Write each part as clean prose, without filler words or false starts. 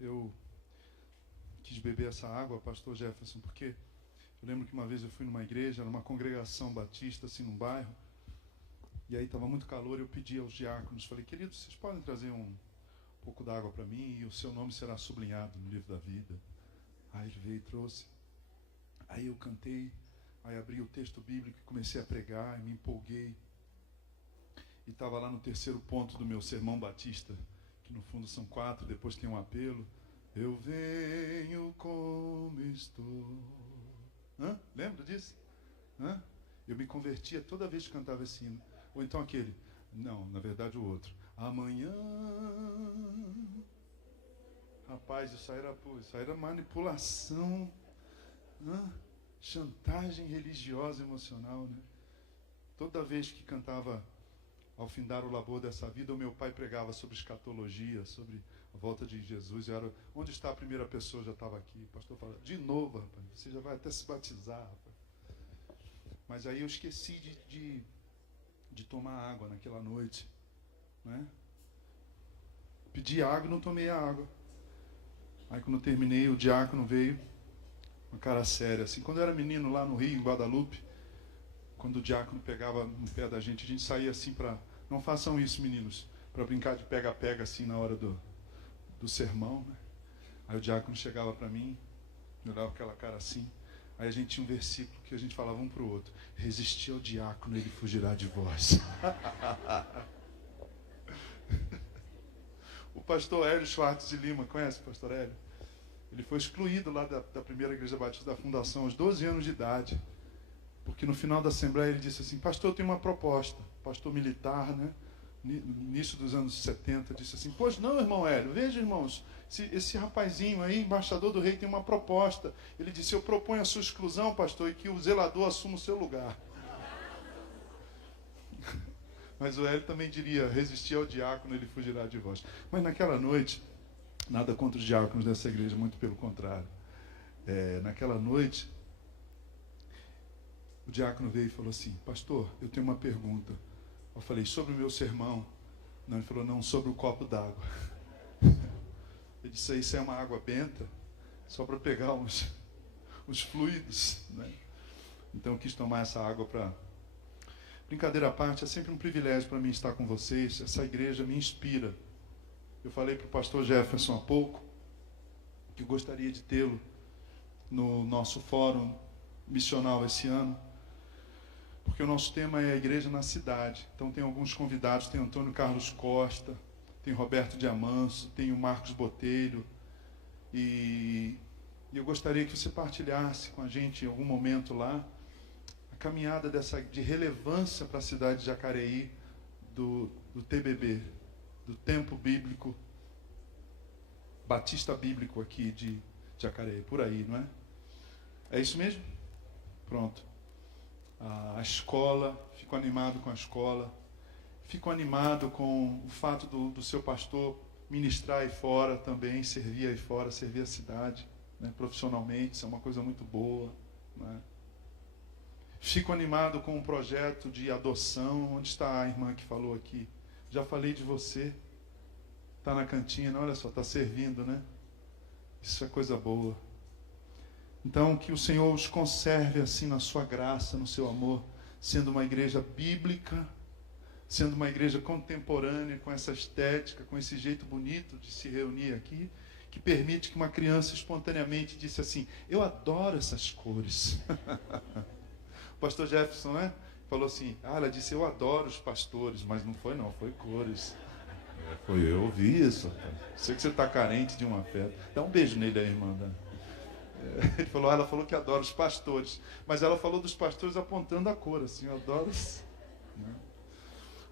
eu quis beber essa água, pastor Jefferson, porque eu lembro que uma vez eu fui numa igreja, numa congregação batista, assim, num bairro, e aí estava muito calor, eu pedi aos diáconos, falei, queridos, vocês podem trazer um pouco d'água para mim e o seu nome será sublinhado no livro da vida. Aí ele veio e trouxe. Aí eu cantei, aí abri o texto bíblico e comecei a pregar, e me empolguei. E estava lá no terceiro ponto do meu sermão batista, que no fundo são 4, depois tem um apelo. Eu venho como estou. Lembra disso? Eu me convertia toda vez que cantava esse hino. Ou então aquele, não, na verdade o outro. Amanhã. Rapaz, isso aí era manipulação, chantagem religiosa, emocional, né? Toda vez que cantava Ao findar o labor dessa vida, o meu pai pregava sobre escatologia, sobre a volta de Jesus. Onde está a primeira pessoa? Já estava aqui. O pastor falava, de novo, rapaz, você já vai até se batizar, rapaz. Mas aí eu esqueci de tomar água naquela noite, né? Pedi água e não tomei a água. Aí quando eu terminei, o diácono veio, uma cara séria, assim. Quando eu era menino lá no Rio, em Guadalupe, quando o diácono pegava no pé da gente, a gente saía assim para... Não façam isso, meninos, para brincar de pega-pega assim na hora do sermão, né? Aí o diácono chegava para mim, me olhava com aquela cara assim. Aí a gente tinha um versículo que a gente falava um para o outro. Resistir ao diácono, ele fugirá de vós. O pastor Hélio Schwartz de Lima, conhece o pastor Hélio? Ele foi excluído lá da primeira igreja batista da fundação aos 12 anos de idade. Porque no final da assembleia ele disse assim, pastor, eu tenho uma proposta. Pastor militar, né? No início dos anos 70, disse assim, pois não, irmão Hélio, veja, irmãos, esse rapazinho aí, embaixador do rei, tem uma proposta. Ele disse, eu proponho a sua exclusão, pastor, e que o zelador assuma o seu lugar. Mas o Hélio também diria, resistir ao diácono, ele fugirá de vós. Mas naquela noite, nada contra os diáconos dessa igreja, muito pelo contrário. Naquela noite, o diácono veio e falou assim, pastor, eu tenho uma pergunta. Eu falei, sobre o meu sermão? Não, ele falou, não, sobre o copo d'água. Ele disse, isso é uma água benta, só para pegar uns fluidos, né? Então eu quis tomar essa água para... Brincadeira à parte, é sempre um privilégio para mim estar com vocês. Essa igreja me inspira. Eu falei para o pastor Jefferson há pouco que eu gostaria de tê-lo no nosso fórum missional esse ano, porque o nosso tema é a igreja na cidade. Então tem alguns convidados, tem Antônio Carlos Costa, tem Roberto Diamanso, tem o Marcos Botelho, e eu gostaria que você partilhasse com a gente em algum momento lá a caminhada de relevância para a cidade de Jacareí do TBB, do Tempo Bíblico, Batista Bíblico aqui de Jacareí, por aí, não é? É isso mesmo? Pronto. A escola, fico animado com a escola, fico animado com o fato do seu pastor ministrar aí fora também, servir aí fora, servir a cidade, né, profissionalmente, isso é uma coisa muito boa, né? Fico animado com um projeto de adoção. Onde está a irmã que falou aqui? Já falei de você, está na cantina, olha só, está servindo, né? Isso é coisa boa. Então, que o Senhor os conserve assim na sua graça, no seu amor, sendo uma igreja bíblica, sendo uma igreja contemporânea, com essa estética, com esse jeito bonito de se reunir aqui, que permite que uma criança espontaneamente disse assim, eu adoro essas cores. O pastor Jefferson, né, falou assim, ela disse, eu adoro os pastores, mas não, foi cores. Eu ouvi isso. Sei que você está carente de uma festa. Dá um beijo nele aí, irmã. Ela falou que adora os pastores, mas ela falou dos pastores apontando a cor, assim, eu adoro isso, né?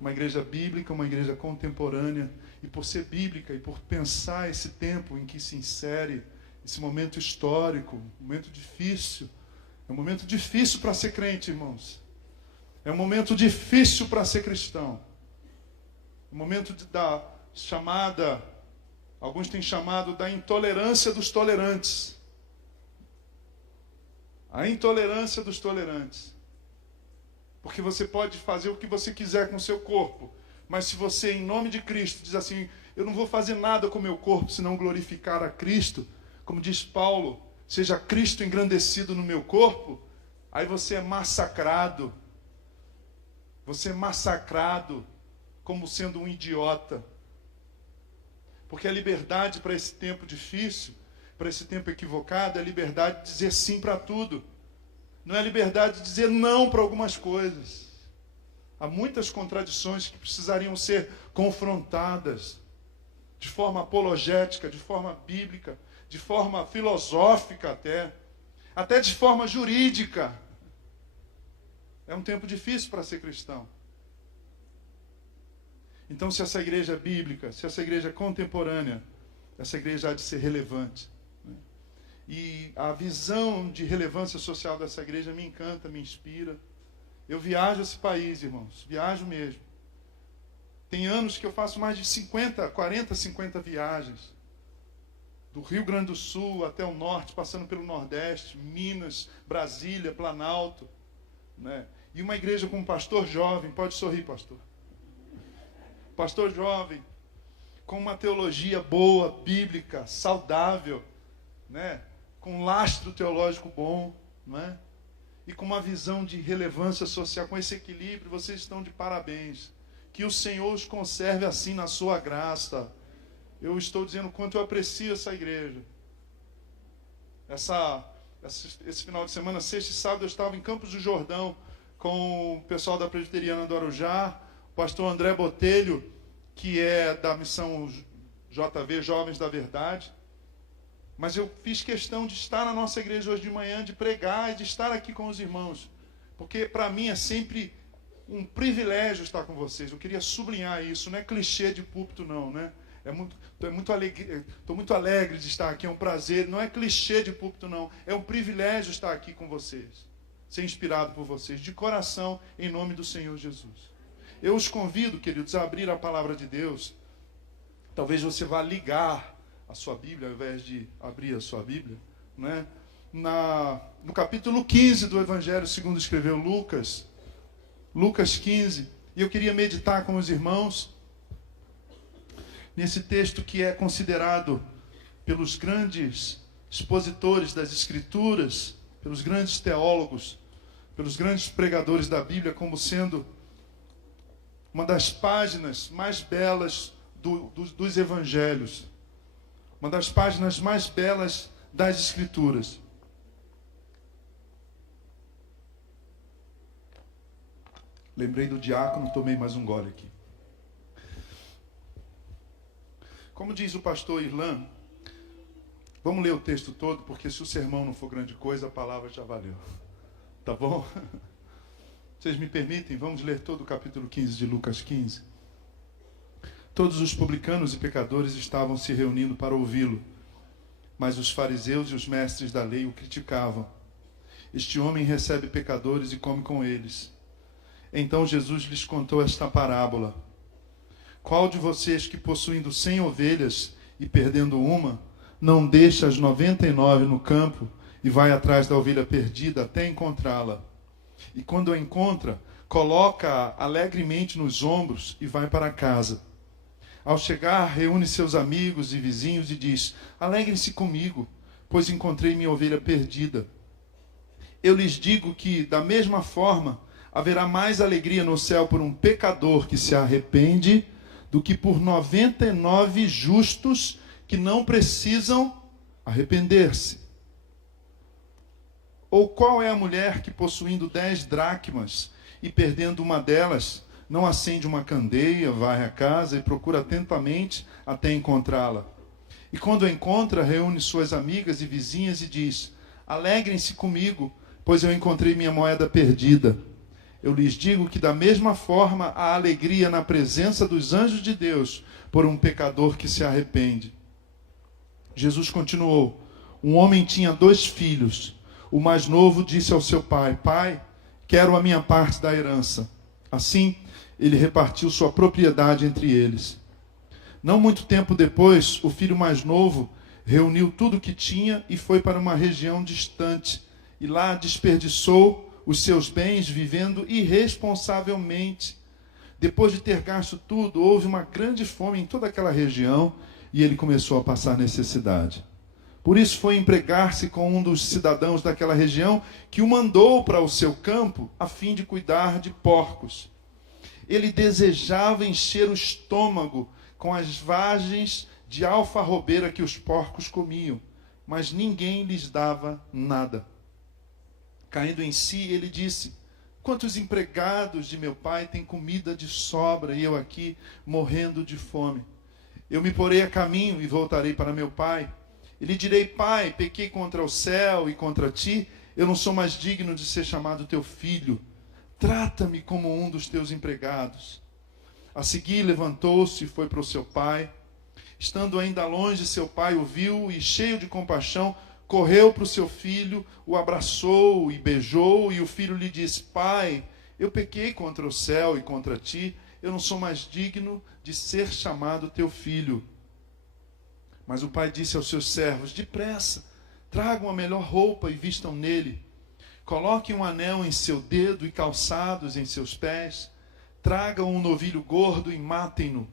Uma igreja bíblica, uma igreja contemporânea, e por ser bíblica e por pensar esse tempo em que se insere esse momento histórico, um momento difícil. É um momento difícil para ser crente, irmãos. É um momento difícil para ser cristão. Um momento da chamada, alguns têm chamado da intolerância dos tolerantes. A intolerância dos tolerantes. Porque você pode fazer o que você quiser com o seu corpo, mas se você, em nome de Cristo, diz assim, Eu não vou fazer nada com o meu corpo senão glorificar a Cristo. Como diz Paulo, seja Cristo engrandecido no meu corpo. Aí você é massacrado. Você é massacrado como sendo um idiota. Porque a liberdade para esse tempo difícil, para esse tempo equivocado, é a liberdade de dizer sim para tudo. Não é a liberdade de dizer não para algumas coisas. Há muitas contradições que precisariam ser confrontadas de forma apologética, de forma bíblica, de forma filosófica até de forma jurídica. É um tempo difícil para ser cristão. Então, se essa igreja é bíblica, se essa igreja é contemporânea, essa igreja há de ser relevante. E a visão de relevância social dessa igreja me encanta, me inspira. Eu viajo esse país, irmãos, viajo mesmo. Tem anos que eu faço mais de 40, 50 viagens. Do Rio Grande do Sul até o norte, passando pelo Nordeste, Minas, Brasília, Planalto. Né? E uma igreja com um pastor jovem, pode sorrir, pastor. Pastor jovem, com uma teologia boa, bíblica, saudável, né? Com um lastro teológico bom, não é? E com uma visão de relevância social, com esse equilíbrio, vocês estão de parabéns. Que o Senhor os conserve assim na sua graça. Eu estou dizendo o quanto eu aprecio essa igreja. Esse final de semana, sexta e sábado, eu estava em Campos do Jordão com o pessoal da Presbiteriana do Arujá, o pastor André Botelho, que é da missão JV, Jovens da Verdade. Mas eu fiz questão de estar na nossa igreja hoje de manhã, de pregar e de estar aqui com os irmãos. Porque para mim é sempre um privilégio estar com vocês. Eu queria sublinhar isso, não é clichê de púlpito não, né? Estou muito alegre de estar aqui, é um prazer. Não é clichê de púlpito não, é um privilégio estar aqui com vocês. Ser inspirado por vocês, de coração, em nome do Senhor Jesus. Eu os convido, queridos, a abrir a palavra de Deus. Talvez você vá ligar a sua Bíblia, ao invés de abrir a sua Bíblia, né? No capítulo 15 do Evangelho segundo escreveu Lucas, Lucas 15, e eu queria meditar com os irmãos nesse texto que é considerado pelos grandes expositores das Escrituras, pelos grandes teólogos, pelos grandes pregadores da Bíblia, como sendo uma das páginas mais belas dos Evangelhos. Uma das páginas mais belas das Escrituras. Lembrei do diácono, tomei mais um gole aqui. Como diz o pastor Irlan, vamos ler o texto todo, porque se o sermão não for grande coisa, a palavra já valeu. Tá bom? Vocês me permitem? Vamos ler todo o capítulo 15 de Lucas 15. Todos os publicanos e pecadores estavam se reunindo para ouvi-lo, mas os fariseus e os mestres da lei o criticavam. Este homem recebe pecadores e come com eles. Então Jesus lhes contou esta parábola. Qual de vocês que, possuindo 100 ovelhas e perdendo uma, não deixa as 99 no campo e vai atrás da ovelha perdida até encontrá-la? E quando a encontra, coloca-a alegremente nos ombros e vai para casa. Ao chegar, reúne seus amigos e vizinhos e diz: alegrem-se comigo, pois encontrei minha ovelha perdida. Eu lhes digo que, da mesma forma, haverá mais alegria no céu por um pecador que se arrepende do que por 99 justos que não precisam arrepender-se. Ou qual é a mulher que, possuindo 10 dracmas e perdendo uma delas, não acende uma candeia, varre a casa e procura atentamente até encontrá-la? E quando a encontra, reúne suas amigas e vizinhas e diz: alegrem-se comigo, pois eu encontrei minha moeda perdida. Eu lhes digo que da mesma forma há alegria na presença dos anjos de Deus por um pecador que se arrepende. Jesus continuou: um homem tinha 2 filhos. O mais novo disse ao seu pai: pai, quero a minha parte da herança. Assim, ele repartiu sua propriedade entre eles. Não muito tempo depois, o filho mais novo reuniu tudo o que tinha e foi para uma região distante. E lá desperdiçou os seus bens vivendo irresponsavelmente. Depois de ter gasto tudo, houve uma grande fome em toda aquela região e ele começou a passar necessidade. Por isso foi empregar-se com um dos cidadãos daquela região que o mandou para o seu campo a fim de cuidar de porcos. Ele desejava encher o estômago com as vagens de alfarrobeira que os porcos comiam, mas ninguém lhes dava nada. Caindo em si, ele disse: quantos empregados de meu pai têm comida de sobra e eu aqui morrendo de fome? Eu me porei a caminho e voltarei para meu pai. E lhe direi: pai, pequei contra o céu e contra ti, eu não sou mais digno de ser chamado teu filho. Trata-me como um dos teus empregados. A seguir levantou-se e foi para o seu pai. Estando ainda longe, seu pai o viu e, cheio de compaixão, correu para o seu filho, o abraçou e beijou, e o filho lhe disse: pai, eu pequei contra o céu e contra ti, eu não sou mais digno de ser chamado teu filho. Mas o pai disse aos seus servos: depressa, tragam a melhor roupa e vistam nele. Coloquem um anel em seu dedo e calçados em seus pés. Tragam um novilho gordo e matem-no.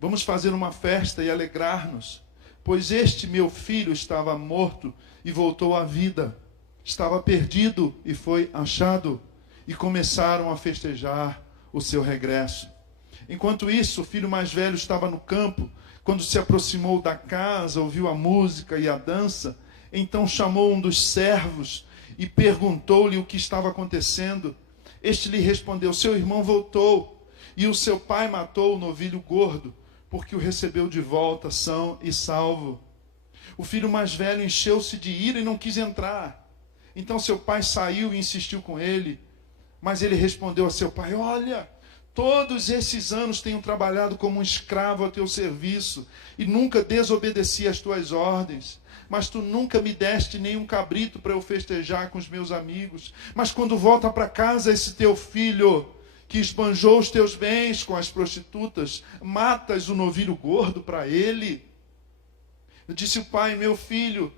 Vamos fazer uma festa e alegrar-nos, pois este meu filho estava morto e voltou à vida. Estava perdido e foi achado. E começaram a festejar o seu regresso. Enquanto isso, o filho mais velho estava no campo. Quando se aproximou da casa, ouviu a música e a dança. Então chamou um dos servos e perguntou-lhe o que estava acontecendo. Este lhe respondeu: seu irmão voltou, e o seu pai matou o novilho gordo, porque o recebeu de volta são e salvo. O filho mais velho encheu-se de ira e não quis entrar. Então seu pai saiu e insistiu com ele. Mas ele respondeu a seu pai: olha, todos esses anos tenho trabalhado como um escravo a teu serviço e nunca desobedeci às tuas ordens. Mas tu nunca me deste nenhum cabrito para eu festejar com os meus amigos. Mas quando volta para casa esse teu filho, que esbanjou os teus bens com as prostitutas, matas o novilho gordo para ele. Eu disse: o pai, meu filho,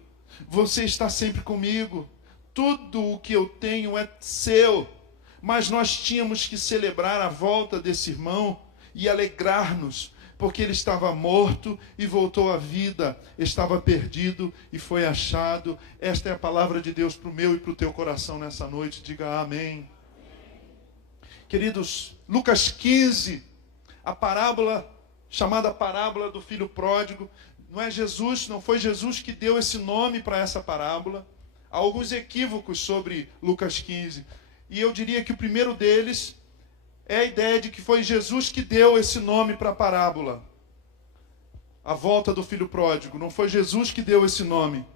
você está sempre comigo. Tudo o que eu tenho é seu. Mas nós tínhamos que celebrar a volta desse irmão e alegrar-nos, porque ele estava morto e voltou à vida, estava perdido e foi achado. Esta é a palavra de Deus para o meu e para o teu coração nessa noite. Diga amém. Queridos, Lucas 15, a parábola, chamada parábola do filho pródigo, não foi Jesus que deu esse nome para essa parábola. Há alguns equívocos sobre Lucas 15. E eu diria que o primeiro deles é a ideia de que foi Jesus que deu esse nome para a parábola. A volta do filho pródigo. Não foi Jesus que deu esse nome.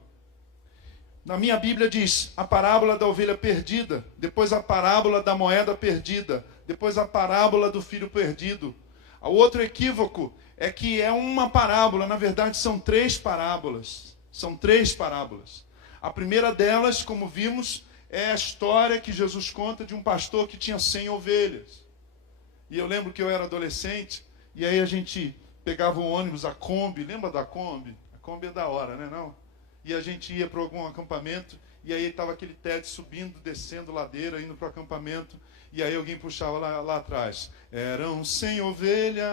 Na minha Bíblia diz a parábola da ovelha perdida, depois a parábola da moeda perdida, depois a parábola do filho perdido. O outro equívoco é que é uma parábola, na verdade são três parábolas. São três parábolas. A primeira delas, como vimos, é a história que Jesus conta de um pastor que tinha 100 ovelhas. E eu lembro que eu era adolescente, e aí a gente pegava o ônibus, a Kombi, lembra da Kombi? A Kombi é da hora, né não? E a gente ia para algum acampamento, e aí estava aquele TED subindo, descendo ladeira, indo para o acampamento, e aí alguém puxava lá atrás. Eram 100 ovelhas.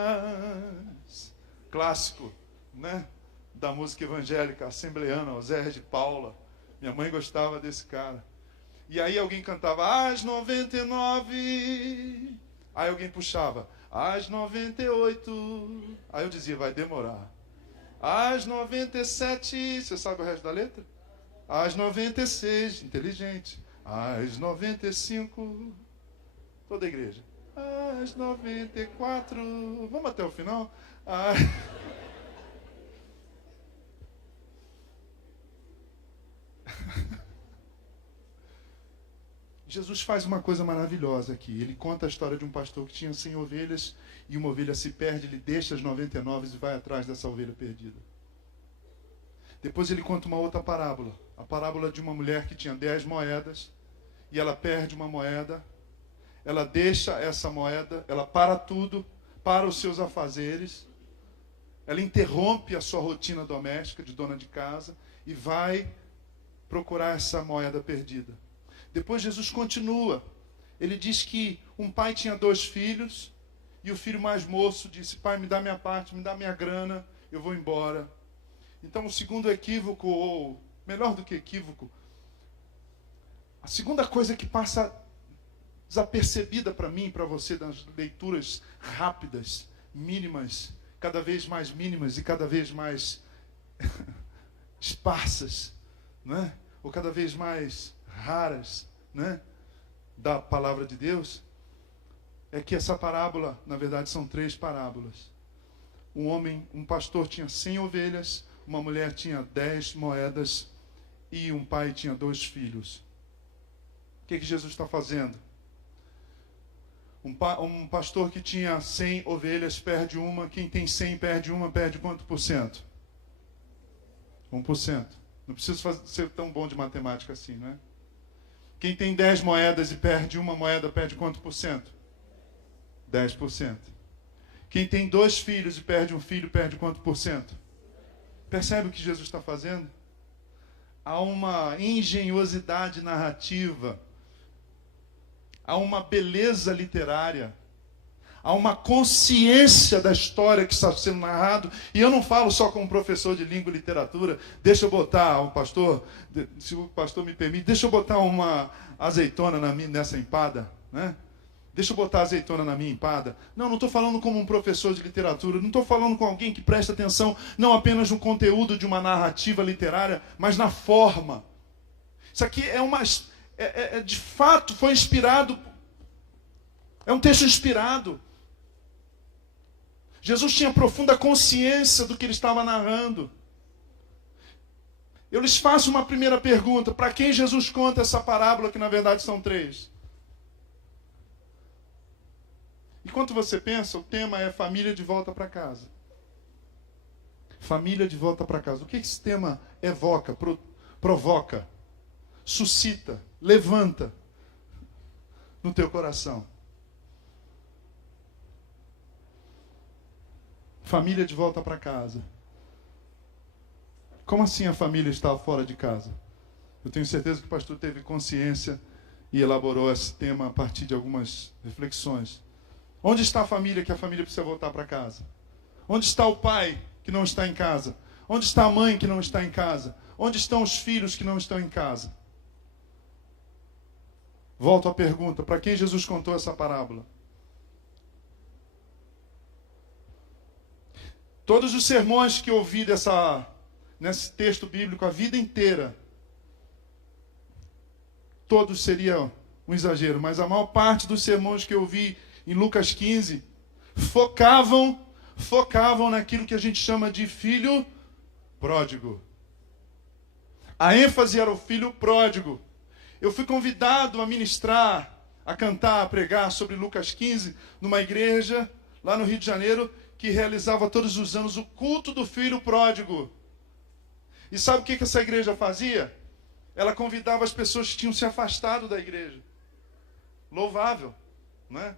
Clássico, né? Da música evangélica, assembleana, Zé de Paula. Minha mãe gostava desse cara. E aí alguém cantava, as 99. Aí alguém puxava, as 98. Aí eu dizia, vai demorar. As 97, você sabe o resto da letra? As 96, inteligente. As 95, toda a igreja. As 94, vamos até o final? Jesus faz uma coisa maravilhosa aqui. Ele conta a história de um pastor que tinha 100 ovelhas e uma ovelha se perde, ele deixa as 99 e vai atrás dessa ovelha perdida. Depois ele conta uma outra parábola. A parábola de uma mulher que tinha 10 moedas e ela perde uma moeda. Ela deixa essa moeda, ela para tudo, para os seus afazeres. Ela interrompe a sua rotina doméstica de dona de casa e vai procurar essa moeda perdida. Depois Jesus continua. Ele diz que um pai tinha 2 filhos E o filho mais moço disse: pai, me dá minha parte, me dá minha grana, eu vou embora. Então o segundo equívoco, ou melhor do que equívoco, a segunda coisa que passa desapercebida para mim e para você nas leituras rápidas, mínimas, cada vez mais mínimas e cada vez mais esparsas, né? Ou cada vez mais raras, né? Da palavra de Deus, é que essa parábola, na verdade, são 3 parábolas. Um pastor tinha 100 ovelhas, uma mulher tinha 10 moedas e um pai tinha 2 filhos. O que Jesus está fazendo? Um pastor que tinha 100 ovelhas perde uma. Quem tem 100 perde uma, perde quanto por cento? 1%. Não preciso ser tão bom de matemática assim, não é? Quem tem 10 moedas e perde uma moeda, perde quanto por cento? 10%. Quem tem 2 filhos e perde um filho, perde quanto por cento? Percebe o que Jesus está fazendo? Há uma engenhosidade narrativa, há uma beleza literária, há uma consciência da história que está sendo narrado. E eu não falo só como professor de língua e literatura. Deixa eu botar, se o pastor me permite, deixa eu botar uma azeitona nessa empada, né? Deixa eu botar azeitona na minha empada. Não estou falando como um professor de literatura, não estou falando com alguém que presta atenção não apenas no conteúdo de uma narrativa literária, mas na forma. Isso aqui de fato foi inspirado, é um texto inspirado. Jesus tinha profunda consciência do que ele estava narrando. Eu lhes faço uma primeira pergunta: para quem Jesus conta essa parábola, que na verdade são 3? Enquanto você pensa, o tema é família de volta para casa. Família de volta para casa. O que esse tema evoca, provoca, suscita, levanta no teu coração? Família de volta para casa. Como assim a família está fora de casa? Eu tenho certeza que o pastor teve consciência e elaborou esse tema a partir de algumas reflexões. Onde está a família que a família precisa voltar para casa? Onde está o pai que não está em casa? Onde está a mãe que não está em casa? Onde estão os filhos que não estão em casa? Volto à pergunta: para quem Jesus contou essa parábola? Todos os sermões que eu ouvi nesse texto bíblico a vida inteira, todos seriam um exagero, mas a maior parte dos sermões que eu ouvi em Lucas 15, focavam naquilo que a gente chama de filho pródigo. A ênfase era o filho pródigo. Eu fui convidado a ministrar, a cantar, a pregar sobre Lucas 15, numa igreja lá no Rio de Janeiro, que realizava todos os anos o culto do filho pródigo. E sabe o que essa igreja fazia? Ela convidava as pessoas que tinham se afastado da igreja. Louvável, não é?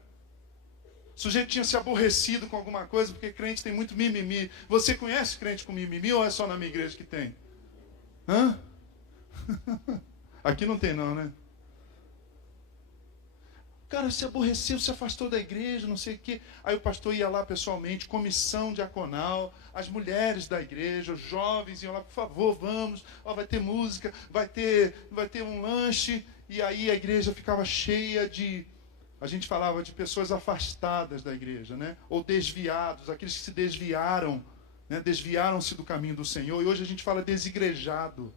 O sujeito tinha se aborrecido com alguma coisa, porque crente tem muito mimimi. Você conhece crente com mimimi ou é só na minha igreja que tem? Hã? Aqui não tem não, né? O cara se aborreceu, se afastou da igreja, não sei o quê. Aí o pastor ia lá pessoalmente, comissão diaconal, as mulheres da igreja, os jovens iam lá: por favor, vamos, vai ter música, vai ter um lanche. E aí a igreja ficava cheia a gente falava de pessoas afastadas da igreja, né? Ou desviados, aqueles que se desviaram, né? Desviaram-se do caminho do Senhor. E hoje a gente fala desigrejado,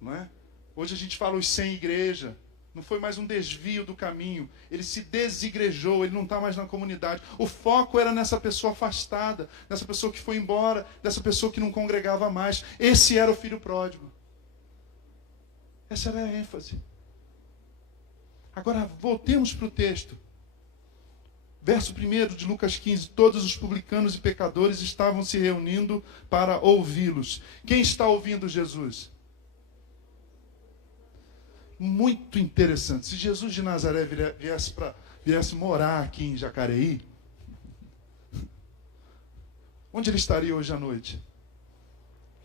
não é? Hoje a gente fala os sem igreja. Não foi mais um desvio do caminho. Ele se desigrejou, ele não está mais na comunidade. O foco era nessa pessoa afastada, nessa pessoa que foi embora, dessa pessoa que não congregava mais. Esse era o filho pródigo. Essa era a ênfase. Agora, voltemos para o texto. Verso 1 de Lucas 15. Todos os publicanos e pecadores estavam se reunindo para ouvi-los. Quem está ouvindo Jesus? Muito interessante. Se Jesus de Nazaré viesse morar aqui em Jacareí, onde ele estaria hoje à noite?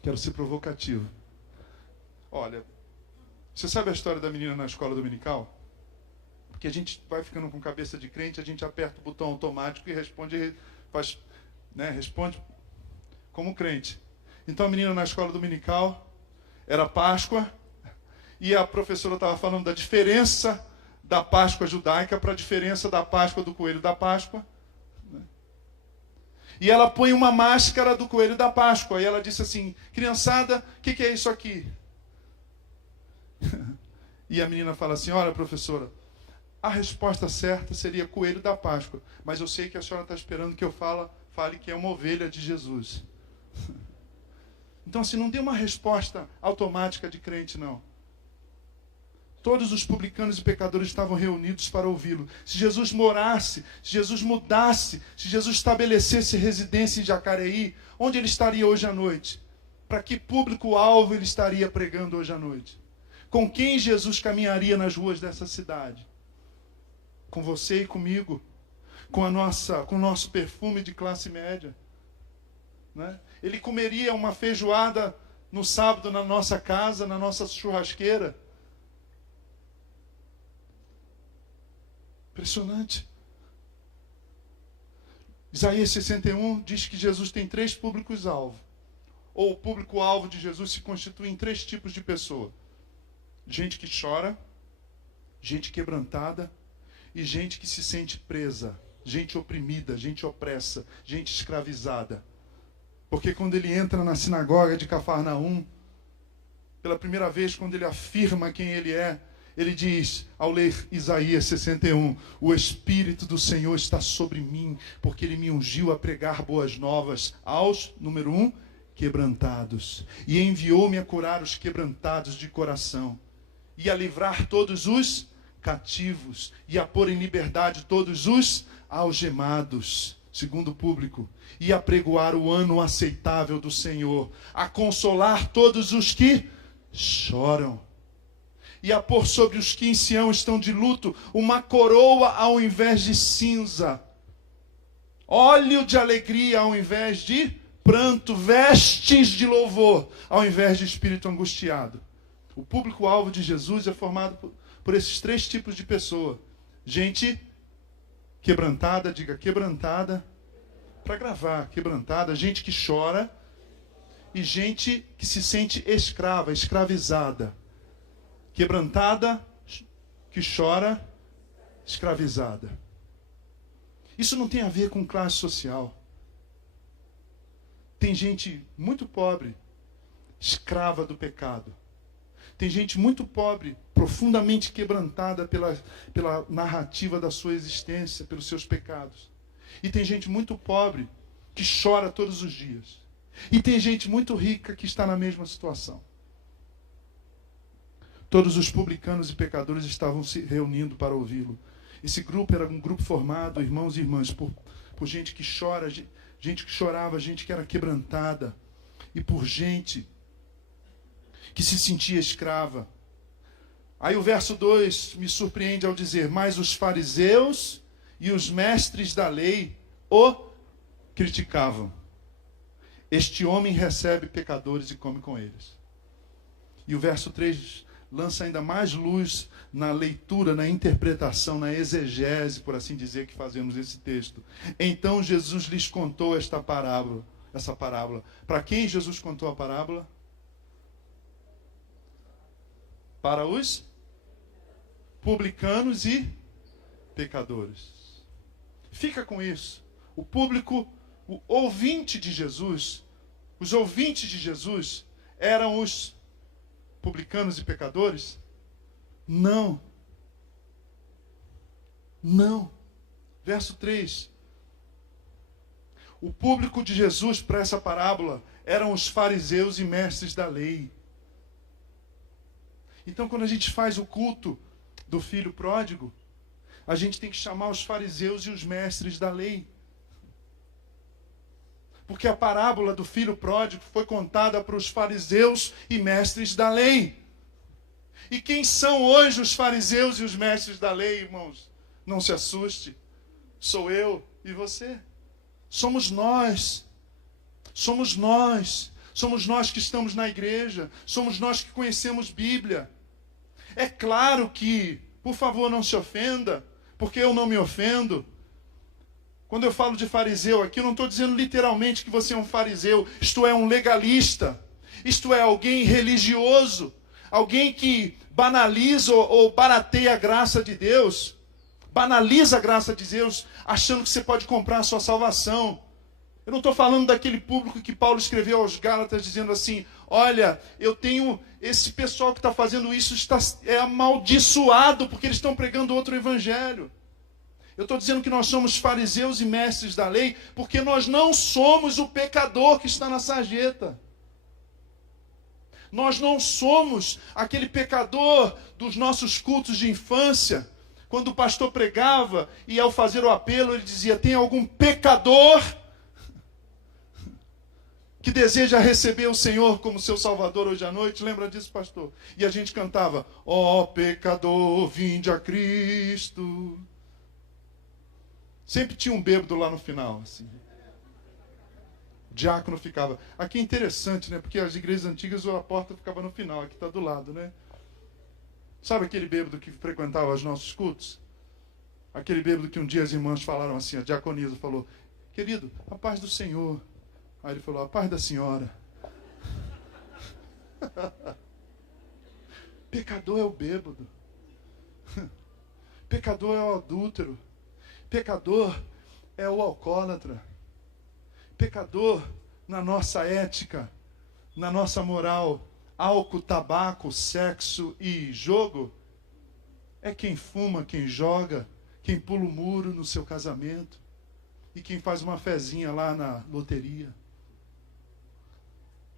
Quero ser provocativo. Olha, você sabe a história da menina na escola dominical? Porque a gente vai ficando com cabeça de crente, a gente aperta o botão automático e responde, responde como crente. Então a menina na escola dominical, era Páscoa, e a professora estava falando da diferença da Páscoa judaica para a diferença da Páscoa do coelho da Páscoa. E ela põe uma máscara do coelho da Páscoa. E ela disse assim, criançada, o que é isso aqui? E a menina fala assim, olha professora, a resposta certa seria coelho da Páscoa. Mas eu sei que a senhora está esperando que eu fale que é uma ovelha de Jesus. Então assim, não dê uma resposta automática de crente, não. Todos os publicanos e pecadores estavam reunidos para ouvi-lo. Se Jesus morasse, se Jesus mudasse, se Jesus estabelecesse residência em Jacareí, onde ele estaria hoje à noite? Para que público-alvo ele estaria pregando hoje à noite? Com quem Jesus caminharia nas ruas dessa cidade? Com você e comigo? Com o nosso perfume de classe média? Né? Ele comeria uma feijoada no sábado na nossa casa, na nossa churrasqueira? Impressionante. Isaías 61 diz que Jesus tem 3 públicos-alvo. Ou o público-alvo de Jesus se constitui em 3 tipos de pessoa. Gente que chora, gente quebrantada e gente que se sente presa, gente oprimida, gente opressa, gente escravizada. Porque quando ele entra na sinagoga de Cafarnaum, pela primeira vez, quando ele afirma quem ele é, ele diz, ao ler Isaías 61, o Espírito do Senhor está sobre mim, porque ele me ungiu a pregar boas novas aos, número 1, quebrantados. E enviou-me a curar os quebrantados de coração, e a livrar todos os cativos, e a pôr em liberdade todos os algemados. Segundo público, e a pregoar o ano aceitável do Senhor, a consolar todos os que choram, e a pôr sobre os que em Sião estão de luto uma coroa ao invés de cinza, óleo de alegria ao invés de pranto, vestes de louvor ao invés de espírito angustiado. O público-alvo de Jesus é formado por esses 3 tipos de pessoa. Gente quebrantada, diga quebrantada, para gravar, quebrantada, gente que chora e gente que se sente escrava, escravizada. Quebrantada, que chora, escravizada. Isso não tem a ver com classe social. Tem gente muito pobre, escrava do pecado. Tem gente muito pobre, profundamente quebrantada pela narrativa da sua existência, pelos seus pecados. E tem gente muito pobre, que chora todos os dias. E tem gente muito rica que está na mesma situação. Todos os publicanos e pecadores estavam se reunindo para ouvi-lo. Esse grupo era um grupo formado, irmãos e irmãs, por gente que chora, gente que chorava, gente que era quebrantada. E por gente que se sentia escrava. Aí o verso 2 me surpreende ao dizer, mas os fariseus e os mestres da lei o criticavam. Este homem recebe pecadores e come com eles. E o verso 3 lança ainda mais luz na leitura, na interpretação, na exegese, por assim dizer, que fazemos esse texto. Então Jesus lhes contou essa parábola. Para quem Jesus contou a parábola? Para os publicanos e pecadores. Fica com isso. O público, o ouvinte de Jesus, os ouvintes de Jesus eram os publicanos e pecadores? Não. Não. Verso 3. O público de Jesus para essa parábola eram os fariseus e mestres da lei. Então, quando a gente faz o culto do filho pródigo, a gente tem que chamar os fariseus e os mestres da lei. Porque a parábola do filho pródigo foi contada para os fariseus e mestres da lei. E quem são hoje os fariseus e os mestres da lei, irmãos? Não se assuste. Sou eu e você. Somos nós. Somos nós. Somos nós que estamos na igreja. Somos nós que conhecemos Bíblia. É claro que Por favor, não se ofenda, porque eu não me ofendo. Quando eu falo de fariseu aqui, eu não estou dizendo literalmente que você é um fariseu, isto é, um legalista, isto é, alguém religioso, alguém que banaliza ou barateia a graça de Deus, banaliza a graça de Deus, achando que você pode comprar a sua salvação. Eu não estou falando daquele público que Paulo escreveu aos Gálatas, dizendo assim, olha, eu tenho, esse pessoal que está fazendo isso é amaldiçoado, porque eles estão pregando outro evangelho. Eu estou dizendo que nós somos fariseus e mestres da lei, porque nós não somos o pecador que está na sarjeta. Nós não somos aquele pecador dos nossos cultos de infância, quando o pastor pregava e ao fazer o apelo ele dizia, tem algum pecador que deseja receber o Senhor como seu Salvador hoje à noite? Lembra disso, pastor? E a gente cantava, ó pecador, vinde a Cristo. Sempre tinha um bêbado lá no final, assim. O diácono ficava. Aqui é interessante, né? Porque as igrejas antigas a porta ficava no final, aqui está do lado, né? Sabe aquele bêbado que frequentava os nossos cultos? Aquele bêbado que um dia as irmãs falaram assim, a diaconisa falou, querido, a paz do Senhor. Aí ele falou, a paz da senhora. Pecador é o bêbado. Pecador é o adúltero. Pecador é o alcoólatra. Pecador na nossa ética, na nossa moral, álcool, tabaco, sexo e jogo, é quem fuma, quem joga, quem pula o muro no seu casamento e quem faz uma fezinha lá na loteria.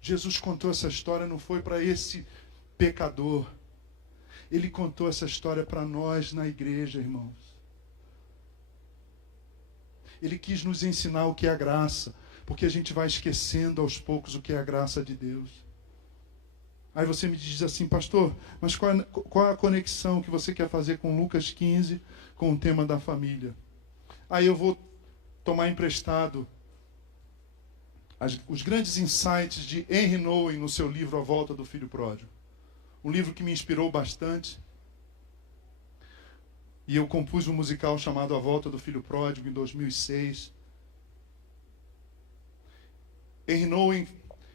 Jesus contou essa história, não foi para esse pecador. Ele contou essa história para nós na igreja, irmãos. Ele quis nos ensinar o que é a graça, porque a gente vai esquecendo aos poucos o que é a graça de Deus. Aí você me diz assim, pastor, mas qual é a conexão que você quer fazer com Lucas 15, com o tema da família? Aí eu vou tomar emprestado os grandes insights de Henry Nouwen no seu livro A Volta do Filho Pródigo. Um livro que me inspirou bastante. E eu compus um musical chamado A Volta do Filho Pródigo em 2006. Henry Nouwen,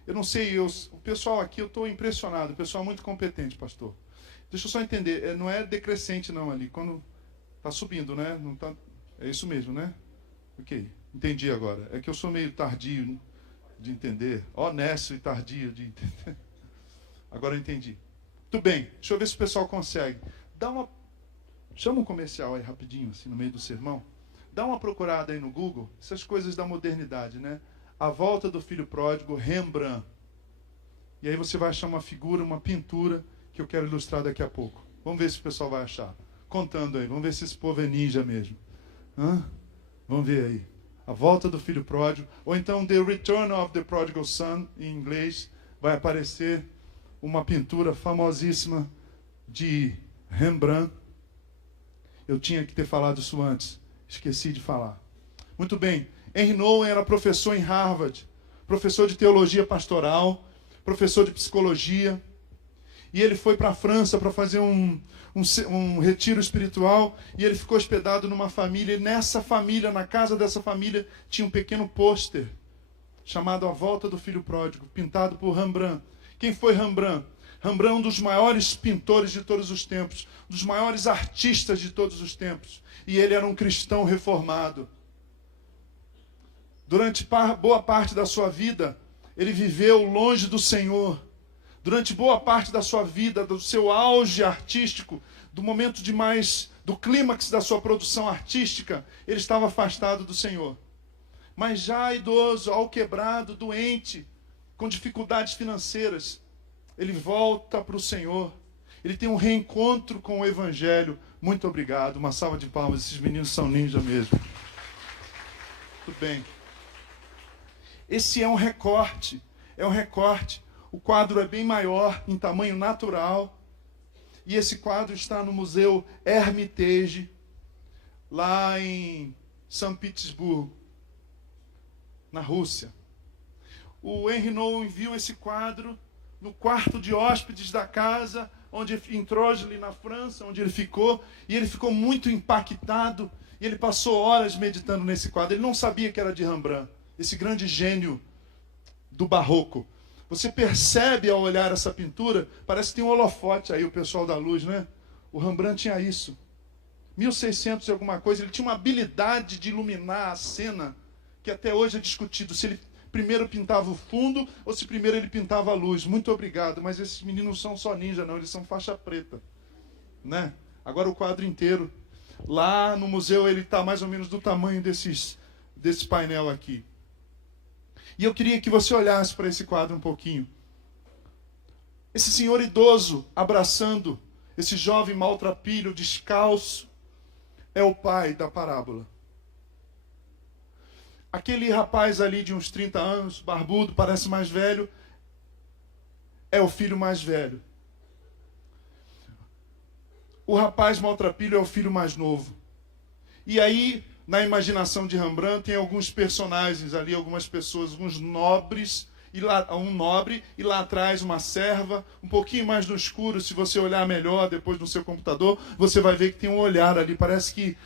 eu não sei, o pessoal aqui, eu estou impressionado, o pessoal é muito competente, pastor. Deixa eu só entender, não é decrescente não ali, quando está subindo, né? Não tá, é isso mesmo, né? Ok, entendi agora. É que eu sou meio tardio de entender, honesto e tardio de entender. Agora eu entendi. Tudo bem, deixa eu ver se o pessoal consegue. Chama um comercial aí rapidinho, assim, no meio do sermão. Dá uma procurada aí no Google, essas coisas da modernidade, né? A Volta do Filho Pródigo, Rembrandt. E aí você vai achar uma figura, uma pintura, que eu quero ilustrar daqui a pouco. Vamos ver se o pessoal vai achar. Contando aí, vamos ver se esse povo é ninja mesmo. Vamos ver aí. A Volta do Filho Pródigo. Ou então The Return of the Prodigal Son, em inglês, vai aparecer uma pintura famosíssima de Rembrandt. Eu tinha que ter falado isso antes. Esqueci de falar. Muito bem. Henry Nouwen era professor em Harvard. Professor de teologia pastoral. Professor de psicologia. E ele foi para a França para fazer um retiro espiritual. E ele ficou hospedado numa família. E nessa família, na casa dessa família, tinha um pequeno pôster chamado A Volta do Filho Pródigo, pintado por Rembrandt. Quem foi Rembrandt? Rembrandt é um dos maiores pintores de todos os tempos, dos maiores artistas de todos os tempos. E ele era um cristão reformado. Durante boa parte da sua vida, ele viveu longe do Senhor. Durante boa parte da sua vida, do seu auge artístico, do momento do clímax da sua produção artística, ele estava afastado do Senhor. Mas já idoso, alquebrado, doente, com dificuldades financeiras, ele volta para o Senhor. Ele tem um reencontro com o Evangelho. Muito obrigado. Uma salva de palmas. Esses meninos são ninja mesmo. Tudo bem. Esse é um recorte. É um recorte. O quadro é bem maior, em tamanho natural. E esse quadro está no Museu Hermitage, lá em São Petersburgo, na Rússia. O Henry Nouwen viu esse quadro no quarto de hóspedes da casa em Troyes, na França, onde ele ficou, e ele ficou muito impactado, e ele passou horas meditando nesse quadro. Ele não sabia que era de Rembrandt, esse grande gênio do barroco. Você percebe ao olhar essa pintura, parece que tem um holofote aí, o pessoal da luz, né? O Rembrandt tinha isso. 1600 e alguma coisa, ele tinha uma habilidade de iluminar a cena, que até hoje é discutido, se ele primeiro pintava o fundo ou se primeiro ele pintava a luz. Muito obrigado, mas esses meninos não são só ninja, não, eles são faixa preta, né? Agora o quadro inteiro. Lá no museu ele está mais ou menos do tamanho desse painel aqui. E eu queria que você olhasse para esse quadro um pouquinho. Esse senhor idoso abraçando esse jovem maltrapilho, descalço, é o pai da parábola. Aquele rapaz ali de uns 30 anos, barbudo, parece mais velho, é o filho mais velho. O rapaz maltrapilho é o filho mais novo. E aí, na imaginação de Rembrandt, tem alguns personagens ali, algumas pessoas, alguns nobres, um nobre, e lá atrás uma serva, um pouquinho mais no escuro, se você olhar melhor depois no seu computador, você vai ver que tem um olhar ali, parece que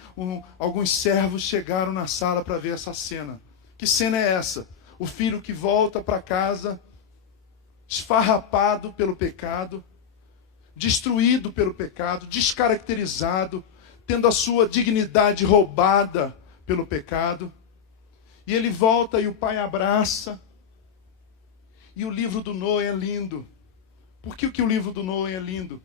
alguns servos chegaram na sala para ver essa cena. Que cena é essa? O filho que volta para casa, esfarrapado pelo pecado, destruído pelo pecado, descaracterizado, tendo a sua dignidade roubada pelo pecado, e ele volta e o pai abraça. E o livro do Noé é lindo. Por que o livro do Noé é lindo?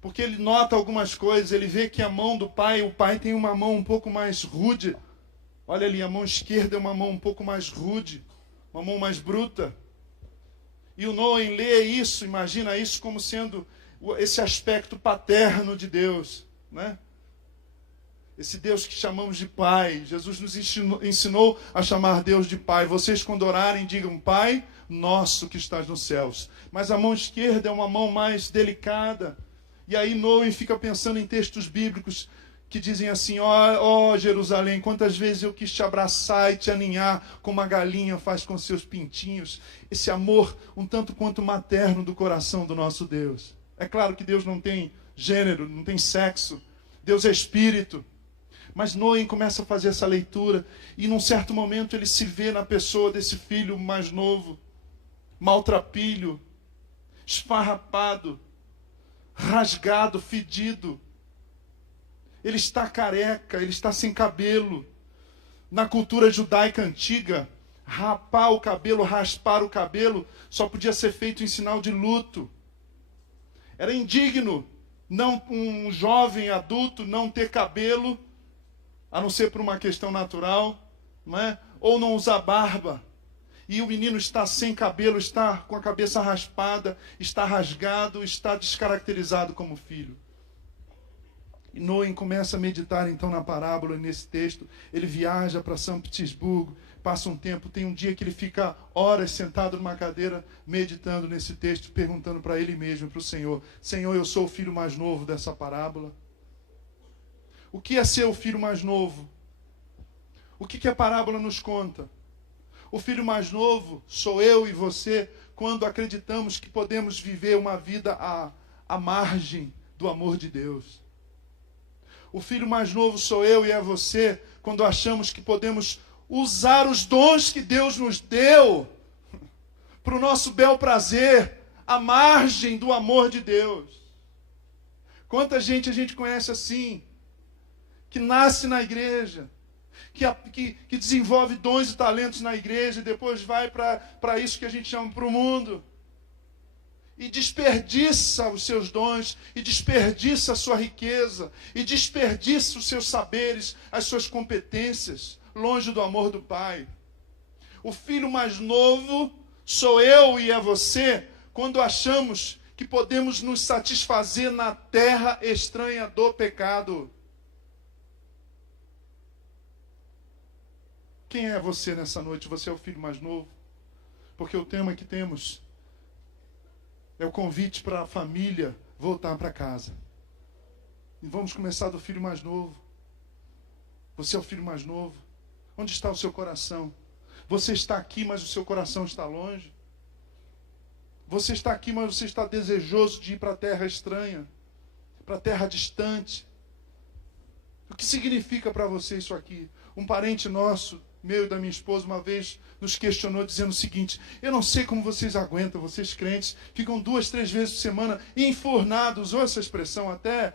Porque ele nota algumas coisas, ele vê que a mão do pai, o pai tem uma mão um pouco mais rude. Olha ali, a mão esquerda é uma mão um pouco mais rude, uma mão mais bruta. E o Noé lê isso, imagina isso como sendo esse aspecto paterno de Deus, né? Esse Deus que chamamos de Pai. Jesus nos ensinou a chamar Deus de Pai. Vocês, quando orarem, digam: Pai nosso que estás nos céus. Mas a mão esquerda é uma mão mais delicada. E aí Noé fica pensando em textos bíblicos que dizem assim: ó Jerusalém, quantas vezes eu quis te abraçar e te aninhar como a galinha faz com seus pintinhos. Esse amor um tanto quanto materno do coração do nosso Deus. É claro que Deus não tem gênero, não tem sexo. Deus é espírito. Mas Noé começa a fazer essa leitura e num certo momento ele se vê na pessoa desse filho mais novo, maltrapilho, esfarrapado, rasgado, fedido. Ele está careca, ele está sem cabelo. Na cultura judaica antiga, rapar o cabelo, raspar o cabelo, só podia ser feito em sinal de luto. Era indigno não um jovem adulto não ter cabelo, a não ser por uma questão natural, não é? Ou não usar barba. E o menino está sem cabelo, está com a cabeça raspada, está rasgado, está descaracterizado como filho. E Noé começa a meditar então na parábola, nesse texto. Ele viaja para São Petersburgo, passa um tempo, tem um dia que ele fica horas sentado numa cadeira, meditando nesse texto, perguntando para ele mesmo, para o Senhor: Senhor, eu sou o filho mais novo dessa parábola. O que é ser o filho mais novo? O que a parábola nos conta? O filho mais novo sou eu e você, quando acreditamos que podemos viver uma vida à margem do amor de Deus. O filho mais novo sou eu e é você, quando achamos que podemos usar os dons que Deus nos deu para o nosso bel prazer, à margem do amor de Deus. Quanta gente a gente conhece assim, que nasce na igreja, que desenvolve dons e talentos na igreja e depois vai para isso que a gente chama para o mundo. E desperdiça os seus dons, e desperdiça a sua riqueza, e desperdiça os seus saberes, as suas competências, longe do amor do Pai. O filho mais novo sou eu e é você, quando achamos que podemos nos satisfazer na terra estranha do pecado. Quem é você nessa noite? Você é o filho mais novo? Porque o tema que temos é o convite para a família voltar para casa. E vamos começar do filho mais novo. Você é o filho mais novo. Onde está o seu coração? Você está aqui, mas o seu coração está longe. Você está aqui, mas você está desejoso de ir para a terra estranha, para a terra distante. O que significa para você isso aqui? Um parente nosso, meu e da minha esposa, uma vez nos questionou dizendo o seguinte: eu não sei como vocês aguentam, vocês crentes, ficam 2, 3 vezes por semana enfurnados, usou essa expressão até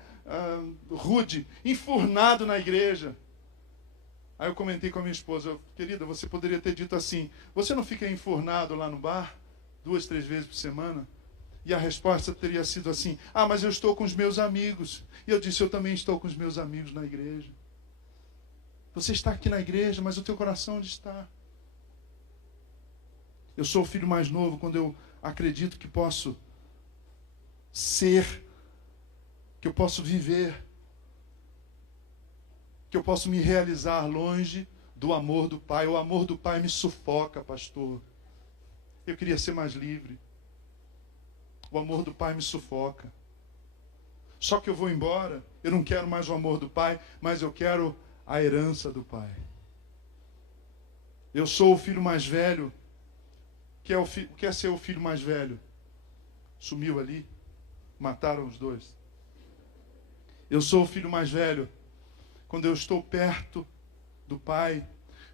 rude, enfurnado na igreja. Aí eu comentei com a minha esposa: querida, você poderia ter dito assim, você não fica enfurnado lá no bar 2, 3 vezes por semana? E a resposta teria sido assim: mas eu estou com os meus amigos. E eu disse: eu também estou com os meus amigos na igreja. Você está aqui na igreja, mas o teu coração onde está? Eu sou o filho mais novo quando eu acredito que posso ser, que eu posso viver, que eu posso me realizar longe do amor do Pai. O amor do Pai me sufoca, pastor. Eu queria ser mais livre. O amor do Pai me sufoca. Só que eu vou embora, eu não quero mais o amor do Pai, mas eu quero a herança do Pai. Eu sou o filho mais velho. O que é ser o filho mais velho? Sumiu ali. Mataram os dois. Eu sou o filho mais velho quando eu estou perto do Pai,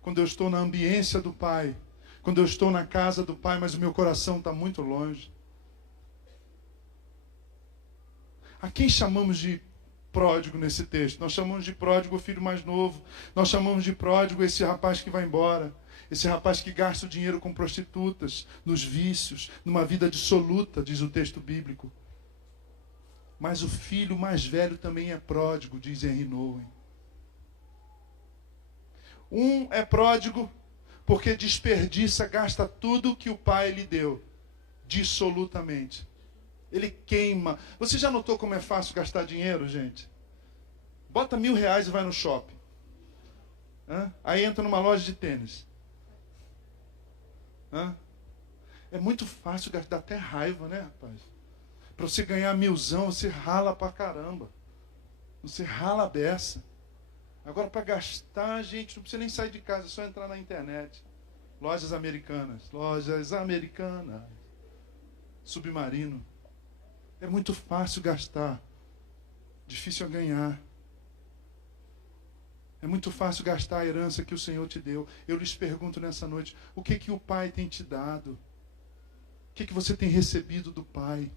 quando eu estou na ambiência do Pai, quando eu estou na casa do Pai, mas o meu coração está muito longe. A quem chamamos de pródigo nesse texto? Nós chamamos de pródigo o filho mais novo. Nós chamamos de pródigo esse rapaz que vai embora. Esse rapaz que gasta o dinheiro com prostitutas, nos vícios, numa vida dissoluta, diz o texto bíblico. Mas o filho mais velho também é pródigo, diz Henry Nouwen. Um é pródigo porque desperdiça, gasta tudo que o pai lhe deu, dissolutamente. Ele queima. Você já notou como é fácil gastar dinheiro, gente? Bota R$1.000 e vai no shopping. Aí entra numa loja de tênis. É muito fácil gastar, dá até raiva, né, rapaz? Para você ganhar 1.000, você rala pra caramba. Você rala a beça. Agora, para gastar, gente, não precisa nem sair de casa, é só entrar na internet. Lojas americanas. Submarino. É muito fácil gastar. Difícil é ganhar. É muito fácil gastar a herança que o Senhor te deu. Eu lhes pergunto nessa noite, o que o Pai tem te dado? O que você tem recebido do Pai?